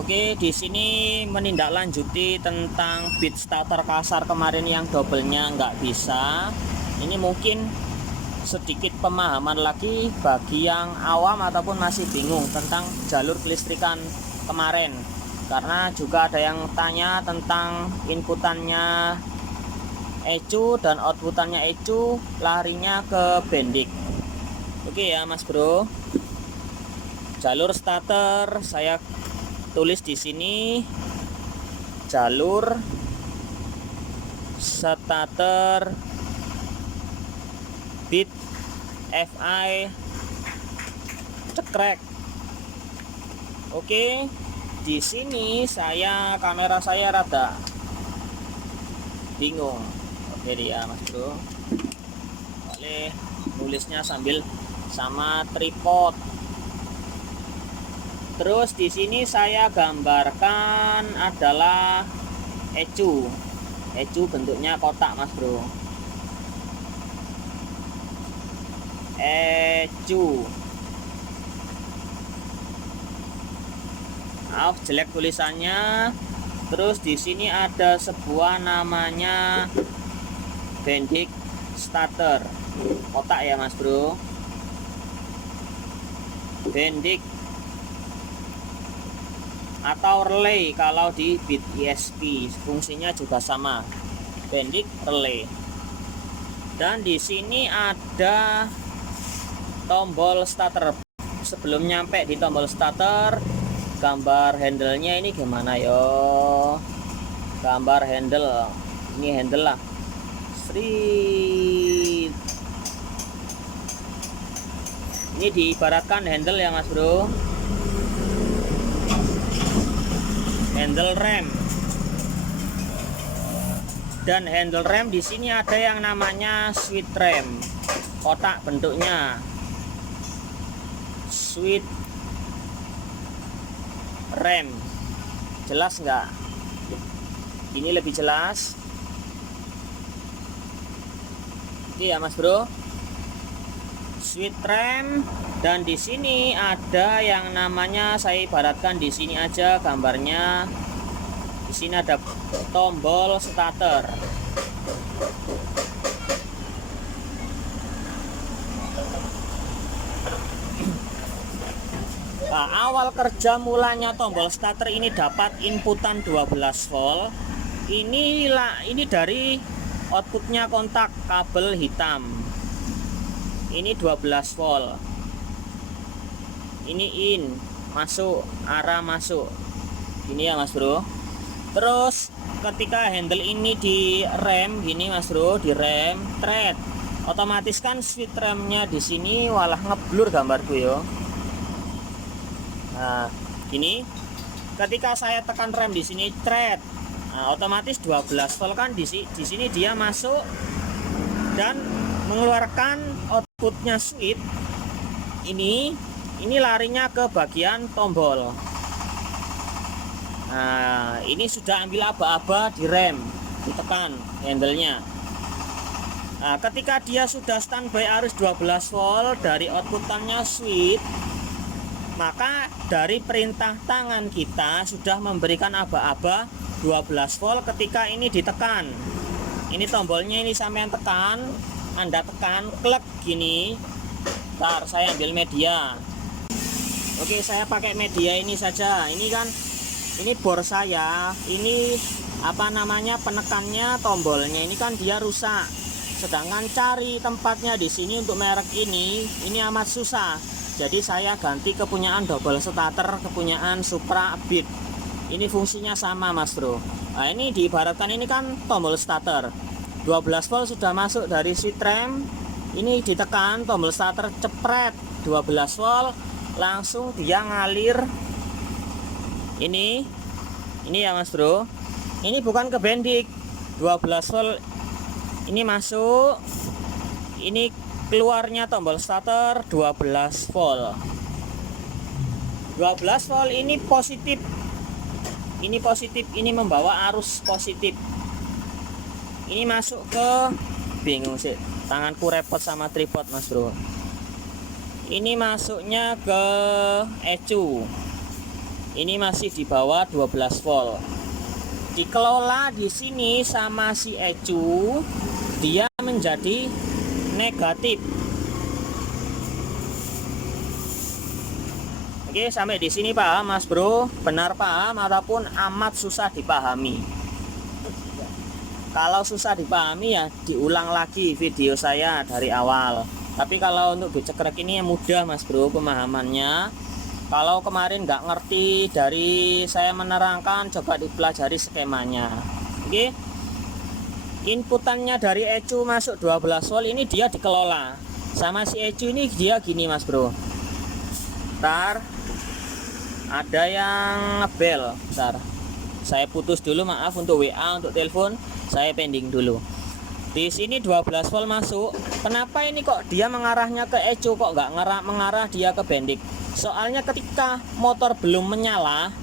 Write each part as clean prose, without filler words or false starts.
Oke, di sini menindaklanjuti tentang bit starter kasar kemarin yang double-nya nggak bisa. Ini mungkin sedikit pemahaman lagi bagi yang awam ataupun masih bingung tentang jalur kelistrikan kemarin. Karena juga ada yang tanya tentang inputannya ECU dan outputannya ECU larinya ke bendik. Oke ya Mas Bro. Jalur starter saya tulis di sini, jalur starter bit FI cekrek. Oke, di sini kamera saya rada bingung. Oke dia Mas Bro, boleh nulisnya sambil sama tripod. Terus di sini saya gambarkan adalah ECU. ECU bentuknya kotak Mas Bro. ECU. Maaf jelek tulisannya. Terus di sini ada sebuah namanya bendik starter. Kotak ya Mas Bro. Bendik atau relay kalau di bit ESP, fungsinya juga sama, bendik relay. Dan di sini ada tombol starter. Sebelum nyampe di tombol starter, gambar handle-nya ini gimana yo? Gambar handle, ini handle lah. Srit. Ini diibaratkan handle ya Mas Bro. Handle rem. Dan handle rem di sini ada yang namanya switch rem. Kotak bentuknya. Switch rem. Jelas nggak? Ini lebih jelas. Ini ya Mas Bro. Switch rem. Dan di sini ada yang namanya, saya ibaratkan di sini aja gambarnya. Di sini ada tombol starter. Nah, awal kerja mulanya tombol starter ini dapat inputan 12 volt. Ini dari outputnya kontak kabel hitam. Ini 12 volt. Ini in, masuk, arah masuk. Ini ya Mas Bro. Terus ketika handle ini di rem gini Mas Bro, di rem, thread, otomatis kan switch remnya di sini walah ngeblur gambarku yo. Nah, ini ketika saya tekan rem di sini thread, nah, otomatis 12 volt kan di sini dia masuk dan mengeluarkan outputnya switch. Ini larinya ke bagian tombol. Nah, ini sudah ambil aba-aba di rem, ditekan handle-nya. Nah, ketika dia sudah standby arus 12 volt dari outputannya switch, maka dari perintah tangan kita sudah memberikan aba-aba 12 volt ketika ini ditekan. Ini tombolnya ini sampai tekan, Anda tekan, klik gini. Ntar saya ambil media. Oke, saya pakai media ini saja. Ini kan, ini bor saya. Ini apa namanya, penekannya, tombolnya ini kan dia rusak. Sedangkan cari tempatnya di sini untuk merek ini amat susah. Jadi saya ganti kepunyaan double starter, kepunyaan Supra Bit. Ini fungsinya sama Mas Bro. Nah, ini diibaratkan ini kan tombol starter. 12 volt sudah masuk dari switch rem. Ini ditekan tombol starter, cepret 12 volt. Langsung dia ngalir ini ya Mas Bro. Ini bukan ke bendik, 12 volt ini masuk, ini keluarnya tombol starter 12 volt. 12 volt ini positif, ini membawa arus positif. Ini masuk ke, bingung sih, tanganku repot sama tripod Mas Bro. Ini masuknya ke ECU. ini masih di bawah 12 volt. Dikelola di sini sama si ECU, dia menjadi negatif. Oke, sampai di sini paham Mas Bro? Benar paham ataupun amat susah dipahami? Kalau susah dipahami ya diulang lagi video saya dari awal. Tapi kalau untuk becekrek ini mudah Mas Bro pemahamannya. Kalau kemarin nggak ngerti dari saya menerangkan, coba dipelajari skemanya. Oke. Inputannya dari ECU masuk 12 volt ini dia dikelola sama si ECU ini, dia gini Mas Bro. Ntar ada yang ngebel, bentar. Saya putus dulu, maaf untuk WA, untuk telepon saya pending dulu. Di sini 12 volt masuk. Kenapa ini kok dia mengarahnya ke ECU, kok nggak mengarah dia ke bendik? Soalnya ketika motor belum menyala,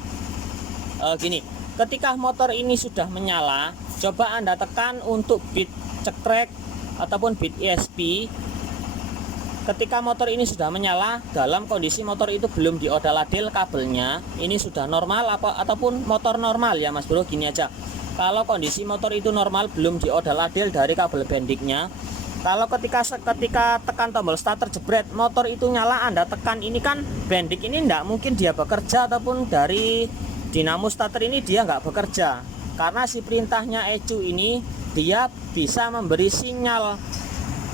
gini, ketika motor ini sudah menyala, coba Anda tekan untuk bit cekrek ataupun bit ESP. Ketika motor ini sudah menyala, dalam kondisi motor itu belum diodal-adil kabelnya, ini sudah normal ataupun motor normal ya Mas Bro. Gini aja, kalau kondisi motor itu normal, belum diodal-adil dari kabel bendiknya, kalau ketika tekan tombol starter jebret, motor itu nyala, Anda tekan ini kan bendik ini tidak mungkin dia bekerja, ataupun dari dinamo starter ini dia nggak bekerja, karena si perintahnya ECU ini dia bisa memberi sinyal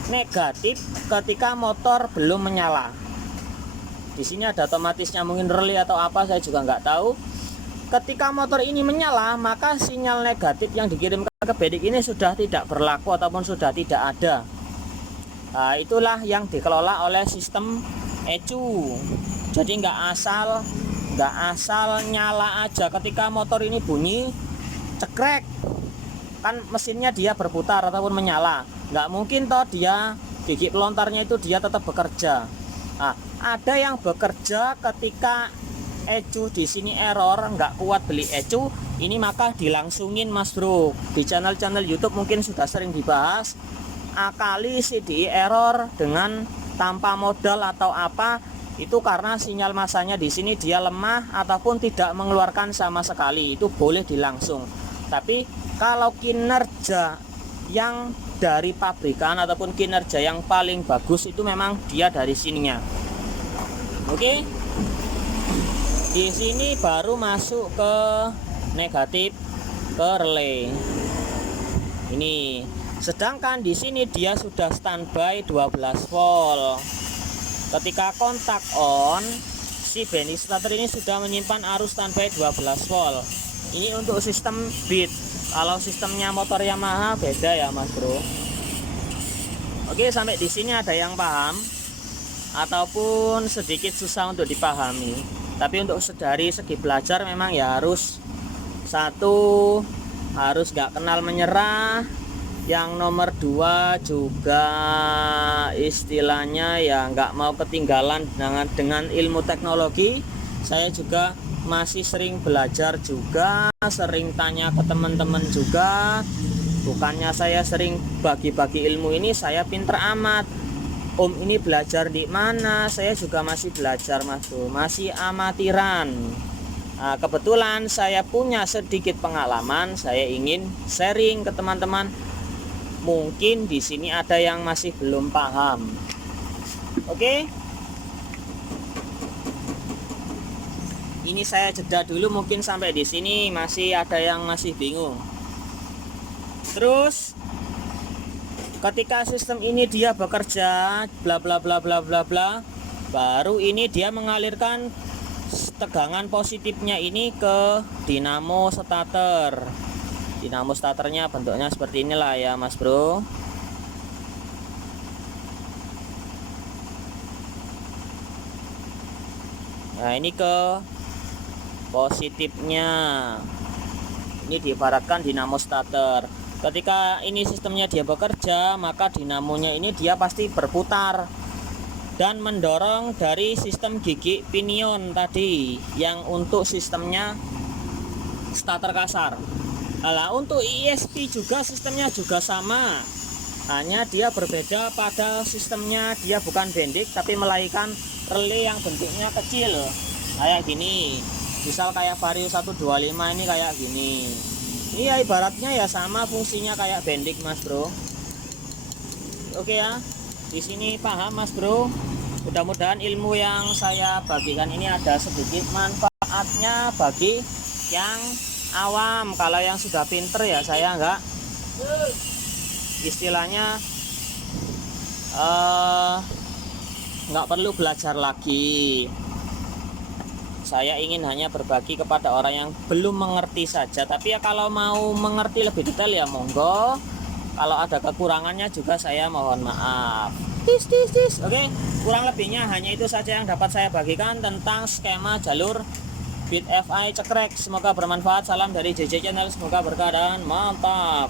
negatif ketika motor belum menyala. Di sini ada otomatisnya, mungkin relay atau apa saya juga nggak tahu. Ketika motor ini menyala, maka sinyal negatif yang dikirimkan ke bendik ini sudah tidak berlaku ataupun sudah tidak ada. Nah, itulah yang dikelola oleh sistem ECU. Jadi nggak asal nyala aja ketika motor ini bunyi cekrek, kan mesinnya dia berputar ataupun menyala, nggak mungkin toh dia gigi pelontarnya itu dia tetap bekerja. Nah, ada yang bekerja ketika ECU di sini error, nggak kuat beli ECU ini, maka dilangsungin Mas Bro. Di channel-channel YouTube mungkin sudah sering dibahas, akali CDI error dengan tanpa modal atau apa, itu karena sinyal masanya di sini dia lemah ataupun tidak mengeluarkan sama sekali, itu boleh dilangsung. Tapi kalau kinerja yang dari pabrikan ataupun kinerja yang paling bagus itu memang dia dari sininya. Oke. Di sini baru masuk ke negatif, ke relay. Ini. Sedangkan di sini dia sudah standby 12 volt. Ketika kontak on, si bendik starter ini sudah menyimpan arus standby 12 volt. Ini untuk sistem bit. Kalau sistemnya motor Yamaha beda ya Mas Bro. Oke, sampai di sini ada yang paham ataupun sedikit susah untuk dipahami. Tapi untuk dari segi belajar memang ya harus nggak kenal menyerah. Yang nomor 2 juga istilahnya ya nggak mau ketinggalan dengan ilmu teknologi. Saya juga masih sering belajar juga, sering tanya ke teman-teman juga. Bukannya saya sering bagi-bagi ilmu ini saya pinter amat, Om ini belajar di mana, saya juga masih belajar Mas Bro, masih amatiran. Nah, kebetulan saya punya sedikit pengalaman, saya ingin sharing ke teman-teman. Mungkin di sini ada yang masih belum paham. Oke. Ini saya jeda dulu, mungkin sampai di sini masih ada yang masih bingung. Terus ketika sistem ini dia bekerja bla bla bla bla bla bla, baru ini dia mengalirkan tegangan positifnya ini ke dinamo starter. Dinamo starternya bentuknya seperti inilah ya Mas Bro. Nah, ini ke positifnya. Ini diibaratkan dinamo starter. Ketika ini sistemnya dia bekerja, maka dinamonya ini dia pasti berputar dan mendorong dari sistem gigi pinion tadi yang untuk sistemnya starter kasar. Nah, untuk ESP juga sistemnya juga sama, hanya dia berbeda pada sistemnya, dia bukan bendik tapi melainkan relay yang bentuknya kecil kayak gini. Misal kayak Vario 125 ini kayak gini. Iya, ibaratnya ya sama fungsinya kayak bendik Mas Bro. Oke ya, di sini paham Mas Bro. Mudah-mudahan ilmu yang saya bagikan ini ada sedikit manfaatnya bagi yang awam. Kalau yang sudah pinter ya saya istilahnya nggak perlu belajar lagi. Saya ingin hanya berbagi kepada orang yang belum mengerti saja. Tapi ya kalau mau mengerti lebih detail ya monggo. Kalau ada kekurangannya juga saya mohon maaf. Oke, kurang lebihnya hanya itu saja yang dapat saya bagikan tentang skema jalur Bit FI cekrek. Semoga bermanfaat. Salam dari JJ Channel. Semoga berkah dan mantap.